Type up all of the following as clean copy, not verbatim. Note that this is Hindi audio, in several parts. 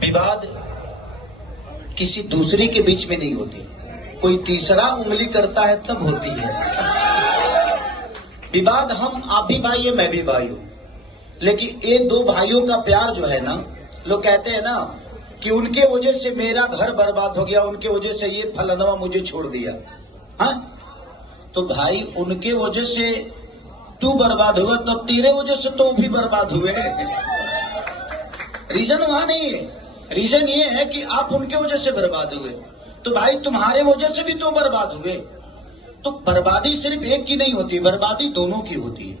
विवाद किसी दूसरे के बीच में नहीं होती, कोई तीसरा उंगली करता है तब होती है विवाद। आप भी भाई है, मैं भी भाई हूं, लेकिन ये दो भाइयों का प्यार जो है ना, लोग कहते हैं ना कि उनके वजह से मेरा घर बर्बाद हो गया, उनके वजह से ये फलनवा मुझे छोड़ दिया। हाँ, तो भाई उनके वजह से तू बर्बाद हुआ, तो तेरे वजह से तो भी बर्बाद हुए। रीजन वहां नहीं है, रीजन ये है कि आप उनके वजह से बर्बाद हुए, तो भाई तुम्हारे वजह से भी तो बर्बाद हुए। तो बर्बादी सिर्फ एक की नहीं होती, बर्बादी दोनों की होती है।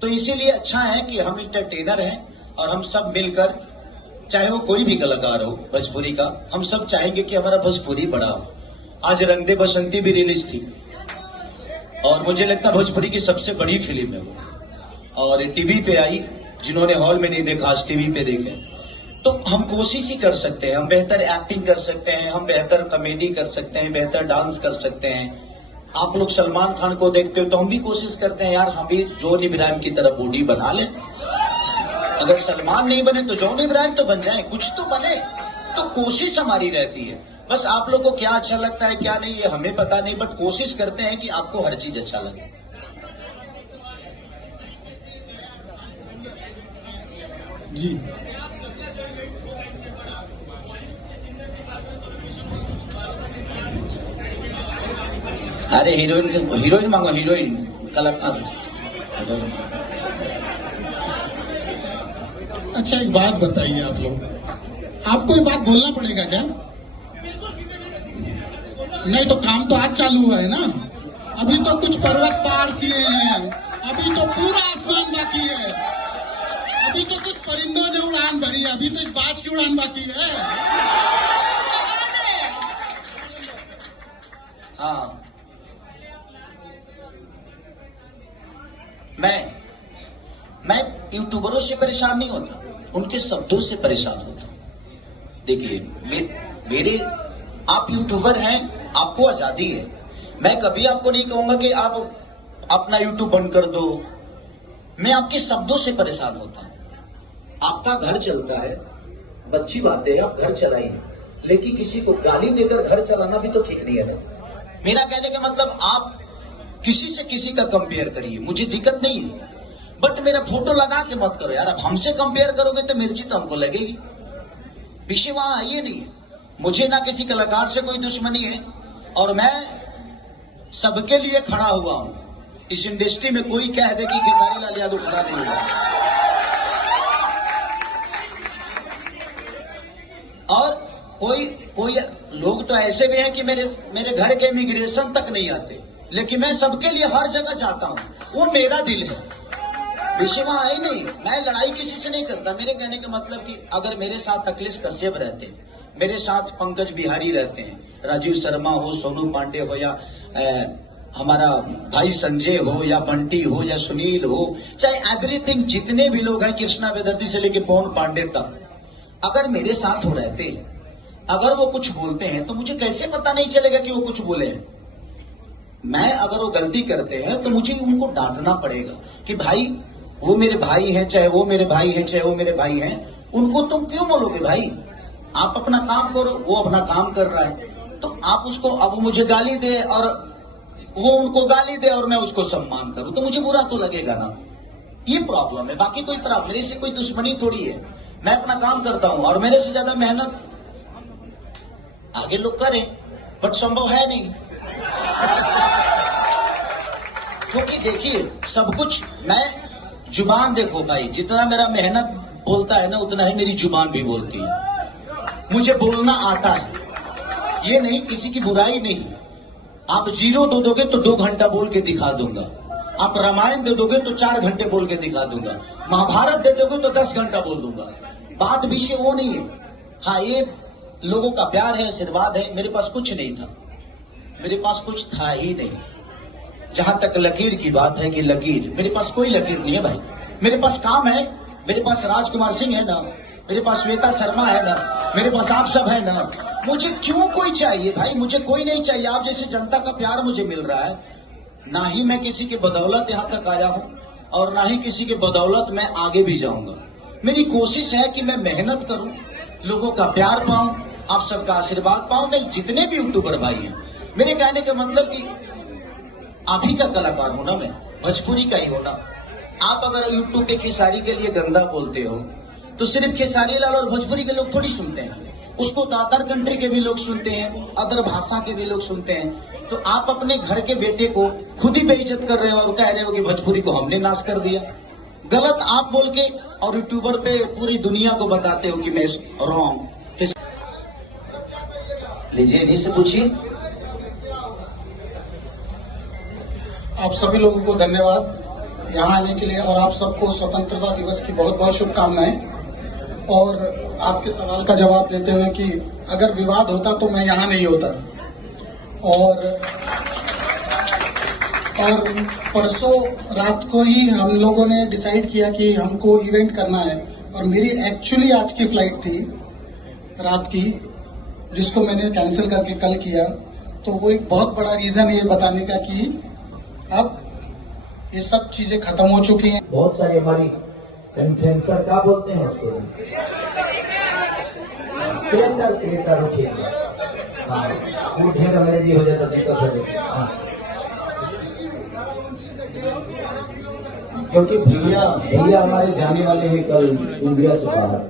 तो इसीलिए अच्छा है कि हम इंटरटेनर हैं और हम सब मिलकर, चाहे वो कोई भी कलाकार हो भोजपुरी का, हम सब चाहेंगे कि हमारा भोजपुरी बड़ा हो। आज रंग दे बसंती भी रिलीज थी और मुझे लगता है भोजपुरी की सबसे बड़ी फिल्म है वो, और टीवी पे आई। जिन्होंने हॉल में नहीं देखा आज टीवी पे देखे। तो हम कोशिश ही कर सकते हैं, हम बेहतर एक्टिंग कर सकते हैं, हम बेहतर कॉमेडी कर सकते हैं, बेहतर डांस कर सकते हैं। आप लोग सलमान खान को देखते हो तो हम भी कोशिश करते हैं यार हम भी जॉन इब्राहिम की तरह बॉडी बना लें। अगर सलमान नहीं बने तो जॉन इब्राहिम तो बन जाए, कुछ तो बने। तो कोशिश हमारी रहती है, बस आप लोग को क्या अच्छा लगता है क्या नहीं ये हमें पता नहीं, बट कोशिश करते हैं कि आपको हर चीज अच्छा लगे। जी अरे हीरोइन मांगो, हीरोइन कलाकार। अच्छा, एक बात बताइए आप लोग, आपको ये बात बोलना पड़ेगा क्या? नहीं तो काम तो आज चालू हुआ है ना, अभी तो कुछ पर्वत पार किए हैं, अभी तो पूरा आसमान बाकी है, अभी तो कुछ परिंदों ने उड़ान भरी है, अभी तो इस बाज की उड़ान बाकी है। हाँ, मैं यूट्यूबरों से परेशान नहीं होता, उनके शब्दों से परेशान होता हूं। देखिए मेरे आप यूट्यूबर हैं, आपको आजादी है, मैं कभी आपको नहीं कहूंगा कि आप अपना यूट्यूब बंद कर दो। मैं आपके शब्दों से परेशान होता हूं। आपका घर चलता है, अच्छी बात है, आप घर चलाइए, लेकिन किसी को गाली देकर घर चलाना भी तो ठीक नहीं है ना। मेरा कहने का मतलब आप किसी से किसी का कंपेयर करिए, मुझे दिक्कत नहीं है, बट मेरा फोटो लगा के मत करो यार। अब हमसे कंपेयर करोगे तो मिर्ची तो हमको लगेगी। विषय वहां आइए नहीं, मुझे ना किसी कलाकार से कोई दुश्मनी है और मैं सबके लिए खड़ा हुआ हूं। इस इंडस्ट्री में कोई कह दे कि खेसारी लाल यादव खड़ा नहीं हुआ, और कोई लोग तो ऐसे भी हैं कि मेरे घर के इमिग्रेशन तक नहीं आते, लेकिन मैं सबके लिए हर जगह जाता हूं, वो मेरा दिल है। विषय वहां है नहीं, मैं लड़ाई किसी से नहीं करता। मेरे कहने का मतलब कि अगर मेरे साथ अखिलेश कश्यप रहते, मेरे साथ पंकज बिहारी रहते हैं, राजीव शर्मा हो, सोनू पांडे हो, या हमारा भाई संजय हो, या बंटी हो, या सुनील हो, चाहे एवरीथिंग, जितने भी लोग हैं, कृष्णा बेदर्ती से लेके पवन पांडे तक, अगर मेरे साथ हो रहते, अगर वो कुछ बोलते हैं तो मुझे कैसे पता नहीं चलेगा कि वो कुछ बोले हैं। मैं अगर वो गलती करते हैं तो मुझे उनको डांटना पड़ेगा कि भाई वो मेरे भाई हैं, चाहे वो मेरे भाई हैं, चाहे वो मेरे भाई हैं, उनको तुम क्यों बोलोगे? भाई आप अपना काम करो, वो अपना काम कर रहा है, तो आप उसको, अब मुझे गाली दे और वो उनको गाली दे और मैं उसको सम्मान करूं तो मुझे बुरा तो लगेगा ना। ये प्रॉब्लम है, बाकी कोई प्रॉब्लम, मेरे से कोई दुश्मनी थोड़ी है। मैं अपना काम करता हूं और मेरे से ज्यादा मेहनत आगे लोग करें, बट संभव है नहीं, क्योंकि देखिए सब कुछ, मैं जुबान देखो भाई, जितना मेरा मेहनत बोलता है ना उतना ही मेरी जुबान भी बोलती है। मुझे बोलना आता है, ये नहीं किसी की बुराई नहीं। आप 0 दे दोगे तो 2 घंटा बोल के दिखा दूंगा, आप रामायण दे दोगे तो 4 घंटे बोल के दिखा दूंगा, महाभारत दे दोगे तो 10 घंटा बोल दूंगा। बात विषय वो नहीं है। हाँ, ये लोगों का प्यार है, आशीर्वाद है। मेरे पास कुछ नहीं था, मेरे पास कुछ था ही नहीं। जहां तक लकीर की बात है कि लकीर, मेरे पास कोई लकीर नहीं है भाई। मेरे पास काम है, मेरे पास राजकुमार सिंह है ना, मेरे पास श्वेता शर्मा है ना, मेरे पास आप सब है ना। मुझे क्यों कोई चाहिए भाई? मुझे कोई नहीं चाहिए। आप जैसे जनता का प्यार मुझे मिल रहा है, ना ही मैं किसी के बदौलत यहां तक आया हूं और ना ही किसी के बदौलत मैं आगे भी जाऊंगा। मेरी कोशिश है कि मैं मेहनत करूं लोगों का प्यार पाऊं, आप सबका आशीर्वाद पाऊं। मैं जितने भी यूट्यूबर भाई हैं, मेरे कहने का मतलब कि आप ही का कलाकार हूं ना, मैं भोजपुरी का ही हूं ना। आप अगर यूट्यूब पे खेसारी के लिए गंदा बोलते हो तो सिर्फ खेसारी लाल और भोजपुरी के लोग थोड़ी सुनते हैं, उसको तो अदर कंट्री के भी लोग सुनते हैं, अदर भाषा के भी लोग सुनते हैं। तो आप अपने घर के बेटे को खुद ही बेइज्जत कर रहे हो और कह रहे हो कि भोजपुरी को हमने नाश कर दिया। गलत आप बोल के और यूट्यूबर पे पूरी दुनिया को बताते हो कि मैं रॉन्ग। लीजिए इन्हीं से पूछिए। आप सभी लोगों को धन्यवाद यहाँ आने के लिए, और आप सबको स्वतंत्रता दिवस की बहुत बहुत शुभकामनाएं। और आपके सवाल का जवाब देते हुए कि अगर विवाद होता तो मैं यहाँ नहीं होता। और परसों रात को ही हम लोगों ने डिसाइड किया कि हमको इवेंट करना है, और मेरी एक्चुअली आज की फ्लाइट थी रात की, जिसको मैंने कैंसिल करके कल किया। तो वो एक बहुत बड़ा रीजन ये बताने का कि अब ये सब चीजें खत्म हो चुकी हैं। बहुत सारी हमारी इन्फ्लुएंसर क्या बोलते हैं उसको, क्रिएटर उठेगा, हाँ उठेगा मेरे जी हो जाता देखा। हाँ क्योंकि भैया हमारे जाने वाले हैं कल इंडिया से बाहर,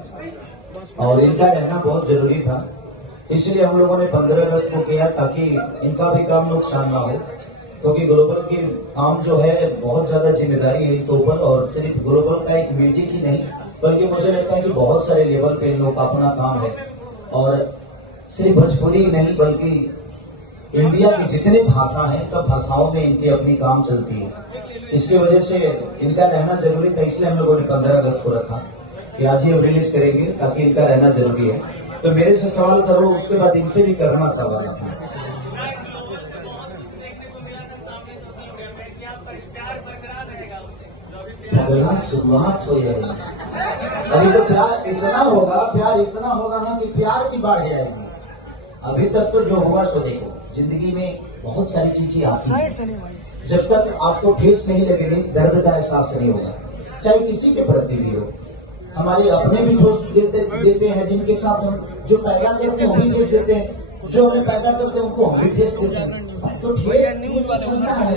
और इनका रहना बहुत जरूरी था। इसलिए हम लोगों ने 15 अगस्त को किया ताकि इनका भी काम नुकसान ना हो, क्योंकि ग्लोबल की काम जो है बहुत ज्यादा जिम्मेदारी है इनके ऊपर। और सिर्फ ग्लोबल का एक म्यूजिक ही नहीं, बल्कि मुझे लगता है कि बहुत सारे लेवल पे इन लोग का अपना काम है। और सिर्फ भोजपुरी नहीं बल्कि इंडिया की जितनी भाषा है सब भाषाओं में इनकी अपनी काम चलती है। इसकी वजह से इनका रहना जरूरी था, इसलिए हम लोगों ने 15 अगस्त को रखा कि आज ही हम रिलीज करेंगे ताकि इनका रहना जरूरी है। तो मेरे से सवाल करो, उसके बाद इनसे भी करना सवाल है। अगला शुरुआत हो जाएगी, अभी तो प्यार इतना होगा ना कि प्यार की बाढ़ आएगी। अभी तक तो जो हुआ सो देखो, जिंदगी में बहुत सारी चीजें आती हैं, जब तक आपको ठेस नहीं लगेगी दर्द का एहसास नहीं होगा, चाहे किसी के प्रति भी हो। हमारे अपने भी ठोस देते हैं, जिनके साथ हम जो पैदा करते हैं वो भी ठेस देते हैं, जो हमें पैदा करते हैं उनको हम भी ठेस देते हैं। तो ठेस चलता है।